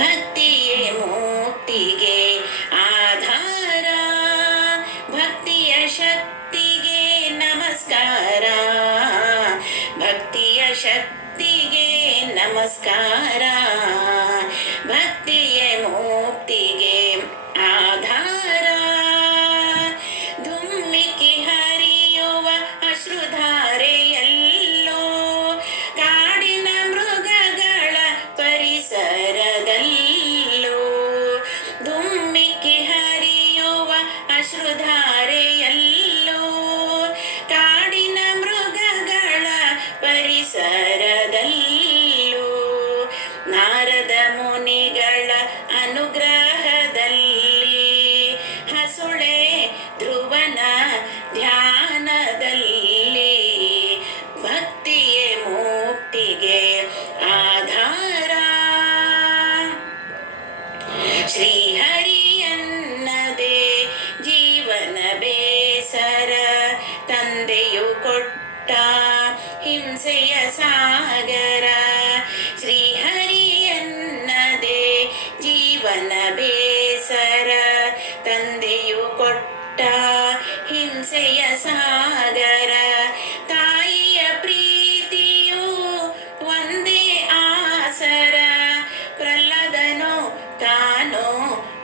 ಭಕ್ತಿಯೇ ಮುಕ್ತಿಗೆ ಆಧಾರ. ಭಕ್ತಿಯ ಶಕ್ತಿಗೆ ನಮಸ್ಕಾರ, ಭಕ್ತಿಯ ಶಕ್ತಿಗೆ ನಮಸ್ಕಾರ. ಭಕ್ತಿಯೇ ಮುಕ್ತಿಗೆ ಆಧಾರ. ಧುಮ್ಮಿಕ್ಕಿ ಹರಿಯುವ ಅಶ್ರುಧಾರೆಯಲ್ಲೋ, ಕಾಡಿನ ಮೃಗಗಳ ಪರಿಸರದಲ್ಲೋ. ಧುಮ್ಮಿಕ್ಕಿ ಹರಿಯುವ ಅಶ್ರುಧಾರೆಯಲ್ಲೋ, ಕಾಡಿನ ಮೃಗಗಳ ಪರಿಸರದಲ್ಲೋ. ನಾರದ ಮುನಿಗಳ ಅನುಗ್ರಹದಲ್ಲಿ, ಹಸುಳೆ ಧ್ರುವನ ಧ್ಯಾನದಲ್ಲಿ. ಭಕ್ತಿಯೇ ಮುಕ್ತಿಗೆ ಆಧಾರ. ಶ್ರೀಹರಿಯನ್ನದೇ ಜೀವನ ಬೇಸರ, ತಂದೆಯು ಕೊಟ್ಟ ಹಿಂಸೆಯ ಸಾಗರ. ಶ್ರೀಹರಿಯನ್ನದೇ ಜೀವನ ಬೇಸರ, ತಂದೆಯು ಕೊಟ್ಟ ಹಿಂಸೆಯ ಸಾಗರ. ತಾಯಿಯ ಪ್ರೀತಿಯು ಒಂದೇ ಆಸರ, ಪ್ರಹ್ಲಾದನು ತಾನು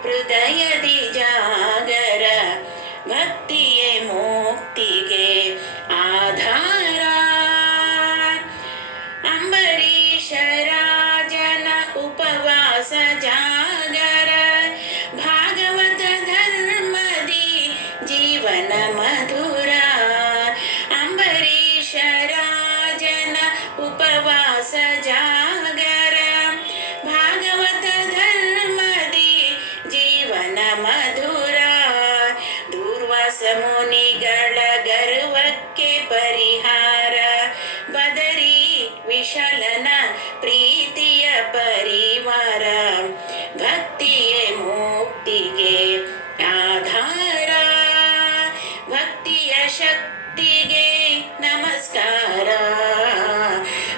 ಹೃದಯದಿ ಜಾಗರ. ಭಕ್ತಿಯೇ ಮುಕ್ತಿಗೆ ಆಧಾರ. ಅಂಬರೀಷ ರಾಜನ ಉಪವಾಸ ಜಾಗರ, ಭಾಗವತ ಧರ್ಮದಿ ಜೀವನ ಮಧುರ. ಅಂಬರೀಷ ರಾಜನ ಉಪವಾಸ ಜಾಗರ, ಭಾಗವತ ಧರ್ಮದಿ ಜೀವನ ಮಧುರ. ದೂರ್ವಾಸ ಮುನಿಗಳ ಗರ್ವಕ್ಕೆ ಪರಿಹಾರ, ಬದರಿ ವಿಶಲನ ಪ್ರೀತಿಯ ಪರಿವಾರ. ಭಕ್ತಿಯೇ ಮುಕ್ತಿಗೆ ಆಧಾರ. ಭಕ್ತಿಯ ಶಕ್ತಿಗೆ ನಮಸ್ಕಾರ,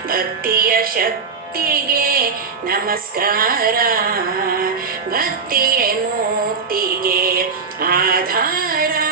ಭಕ್ತಿಯ ಶಕ್ತಿಗೆ ನಮಸ್ಕಾರ. ಭಕ್ತಿಯೇ ಮುಕ್ತಿಗೆ ಆಧಾರ.